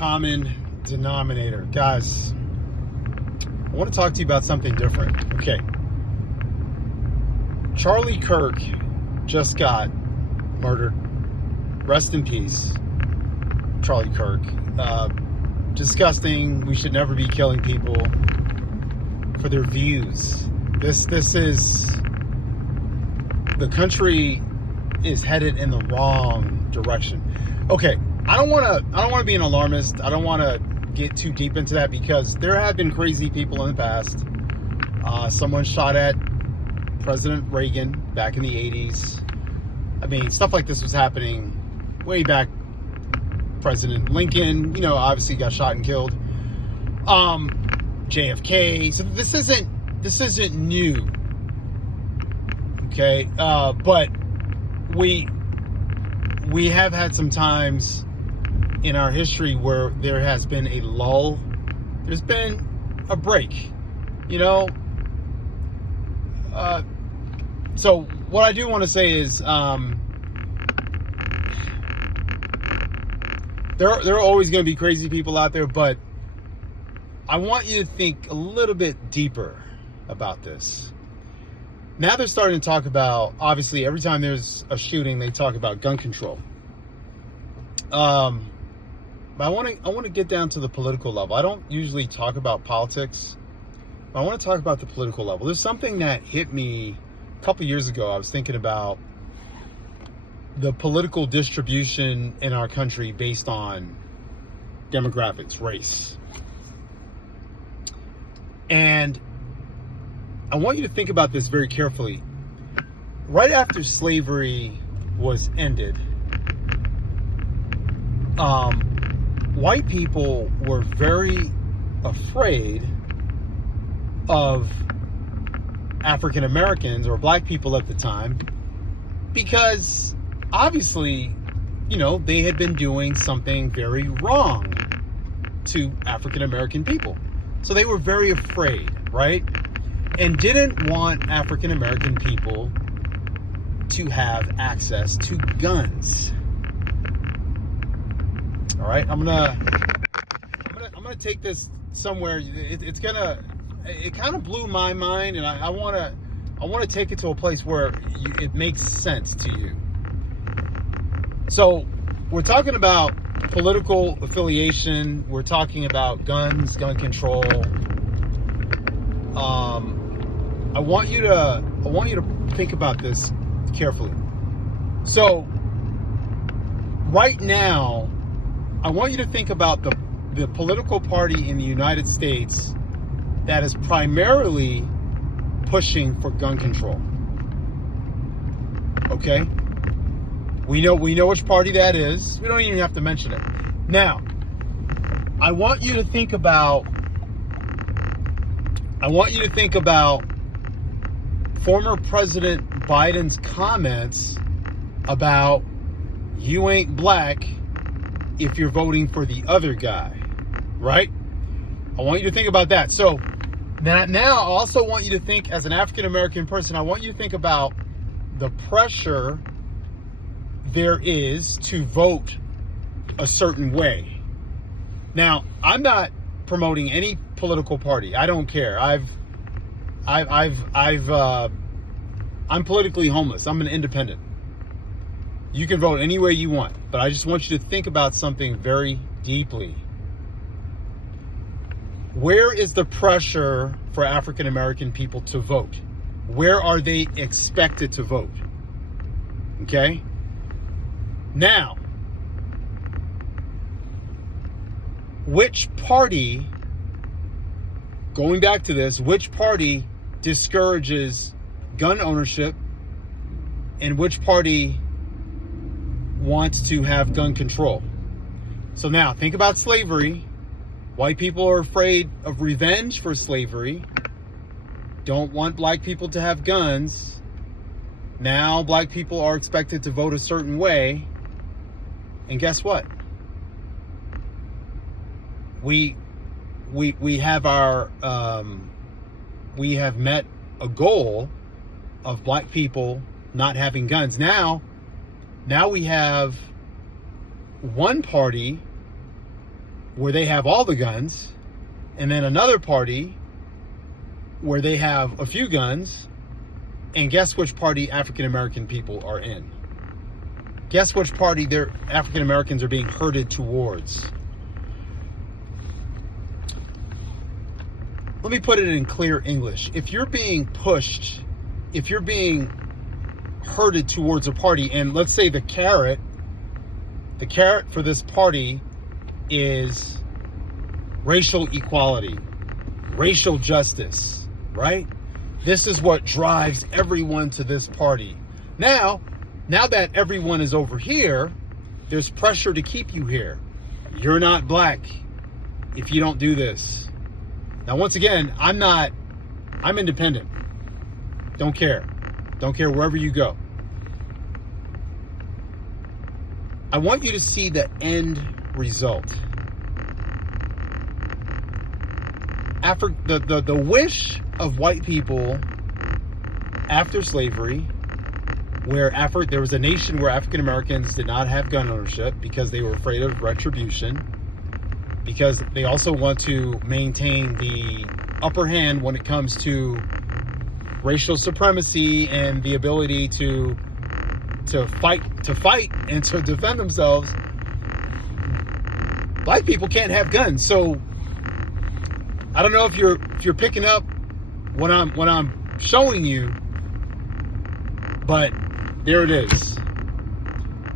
common denominator. Guys, I want to talk to you about something different. Okay. Charlie Kirk just got murdered. Rest in peace, Charlie Kirk. Disgusting. We should never be killing people for their views. This is, the country is headed in the wrong direction. Okay, I don't want to be an alarmist. I don't want to get too deep into that because there have been crazy people in the past. Someone shot at President Reagan back in the 80s. I mean, stuff like this was happening way back. President Lincoln, obviously got shot and killed. JFK. So this isn't new. Okay, but we have had some times in our history where there has been a lull. There's been a break. So what I do want to say is, there are always going to be crazy people out there, but I want you to think a little bit deeper about this. Now they're starting to talk about, obviously, every time there's a shooting, they talk about gun control. But I want to get down to the political level. I don't usually talk about politics, but I want to talk about the political level. There's something that hit me a couple years ago. I was thinking about the political distribution in our country based on demographics, race. And I want you to think about this very carefully. Right after slavery was ended, white people were very afraid of African Americans or black people at the time because obviously, they had been doing something very wrong to African American people. So they were very afraid, right? And didn't want African American people to have access to guns. All right, I'm gonna take this somewhere. It kind of blew my mind, and I wanna take it to a place where it makes sense to you. So we're talking about political affiliation. We're talking about guns, gun control. I want you to think about this carefully. So right now, I want you to think about the political party in the United States that is primarily pushing for gun control. Okay? We know which party that is. We don't even have to mention it. Now, I want you to think about former President Biden's comments about you ain't black if you're voting for the other guy, right? I want you to think about that. So now I also want you to think, as an African American person, I want you to think about the pressure there is to vote a certain way. Now, I'm not promoting any political party. I don't care. I'm politically homeless. I'm an independent. You can vote any way you want, but I just want you to think about something very deeply. Where is the pressure for African American people to vote? Where are they expected to vote? Okay? Now, which party, going back to this, which party discourages gun ownership and which party wants to have gun control? So now, think about slavery. White people are afraid of revenge for slavery, don't want black people to have guns. Now black people are expected to vote a certain way. And guess what? We have met a goal of black people not having guns. Now we have one party where they have all the guns, and then another party where they have a few guns. And guess which party African American people are in? Guess which party their African Americans are being herded towards? Let me put it in clear English. If you're being pushed, if you're being herded towards a party, and let's say the carrot for this party is racial equality, racial justice, right? This is what drives everyone to this party. Now that everyone is over here, there's pressure to keep you here. You're not black if you don't do this. Now, once again, I'm independent. Don't care wherever you go. I want you to see the end result. The wish of white people after slavery, where there was a nation where African Americans did not have gun ownership because they were afraid of retribution, because they also want to maintain the upper hand when it comes to racial supremacy and the ability to fight and to defend themselves. Black people can't have guns. So I don't know if you're picking up what I'm showing you, but there it is.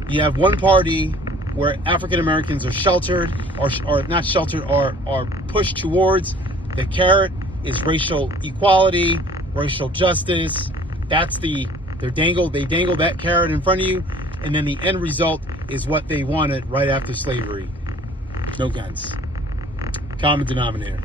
You have one party where African Americans are sheltered, or not sheltered, are pushed towards. The carrot is racial equality, racial justice. They dangle that carrot in front of you, and then the end result is what they wanted right after slavery. No guns. Common denominator.